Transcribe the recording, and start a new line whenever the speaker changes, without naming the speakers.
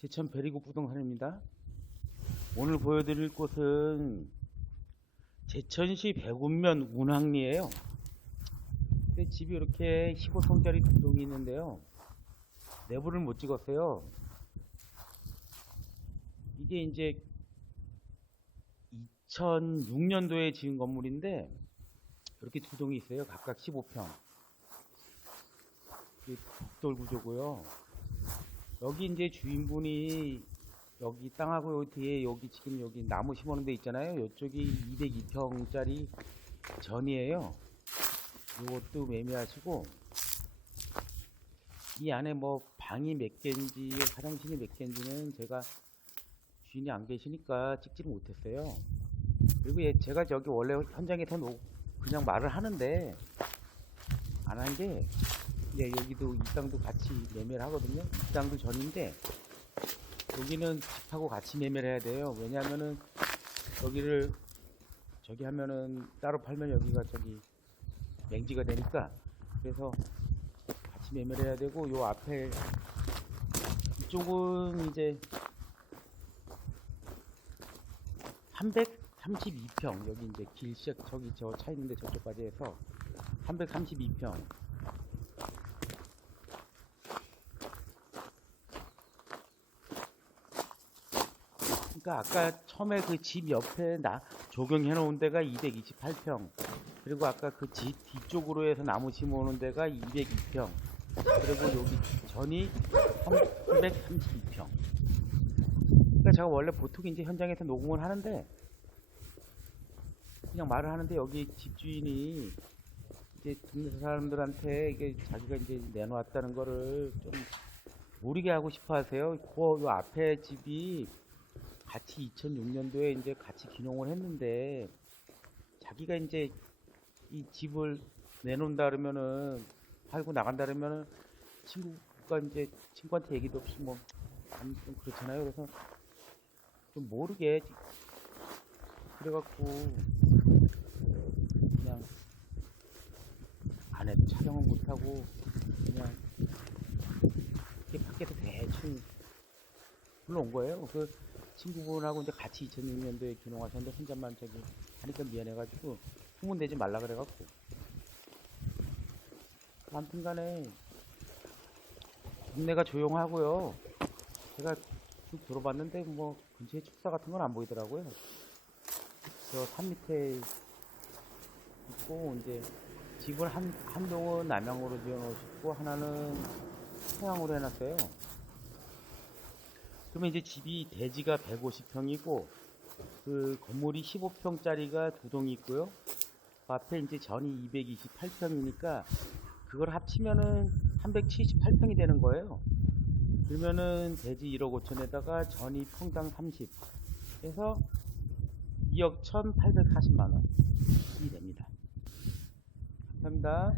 제천 베리고 부동산입니다. 오늘 보여드릴 곳은 제천시 백운면 운항리에요. 근데 집이 이렇게 15평짜리 두 동이 있는데요. 내부를 못 찍었어요. 이게 이제 2006년도에 지은 건물인데 이렇게 두 동이 있어요. 각각 15평. 이게 북돌 구조고요. 여기 이제 주인분이 여기 땅하고 요 뒤에 여기 지금 여기 나무 심어놓은 데 있잖아요. 이쪽이 202평짜리 전이에요. 이것도 매매하시고 이 안에 뭐 방이 몇 개인지 화장실이 몇 개인지는 제가 주인이 안 계시니까 찍지를 못했어요. 그리고 얘- 제가 저기 원래 현장에서 놓- 그냥 말을 하는데 안 한 게 예, 여기도 이 땅도 같이 매매를 하거든요. 이 땅도 전인데 여기는 집하고 같이 매매를 해야 돼요. 왜냐하면은 여기를 저기 하면은 따로 팔면 여기가 저기 맹지가 되니까 그래서 같이 매매를 해야 되고 요 앞에 이쪽은 이제 332평 여기 이제 길 시작 저기 저 차 있는데 저쪽까지 해서 332평 그러니까 아까 처음에 그 집 옆에 나 조경해 놓은 데가 228평. 그리고 아까 그 집 뒤쪽으로 해서 나무 심어 놓은 데가 202평. 그리고 여기 전이 332평. 그러니까 제가 원래 보통 이제 현장에서 녹음을 하는데 그냥 말을 하는데 여기 집주인이 이제 동네 사람들한테 이게 자기가 이제 내놓았다는 거를 좀 모르게 하고 싶어 하세요. 그 앞에 집이 같이 2006년도에 이제 같이 기농을 했는데 자기가 이제 이 집을 내놓는다 그러면은 팔고 나간다 그러면은 친구가 이제 친구한테 얘기도 없이 뭐 좀 그렇잖아요. 그래서 좀 모르게 그래갖고 그냥 안에 촬영은 못하고 그냥 밖에서 대충 불러온 거예요. 그 친구분하고 이제 같이 2006년도에 귀농하셨는데 혼자만 저기 하니까 미안해가지고 후문내지 말라 그래갖고 아무튼 간에 동네가 조용하고요. 제가 쭉 들어봤는데 뭐 근처에 축사 같은 건 안 보이더라고요. 저 산 밑에 있고 이제 집을 한, 한 동은 남향으로 지어 놓으시고 하나는 서양으로 해놨어요. 그러면 이제 집이 대지가 150평이고 그 건물이 15평짜리가 두 동이 있고요. 그 앞에 이제 전이 228평이니까 그걸 합치면은 378평이 되는 거예요. 그러면은 대지 1억 5천에다가 전이 평당 30 해서 2억 1,840만 원이 됩니다. 감사합니다.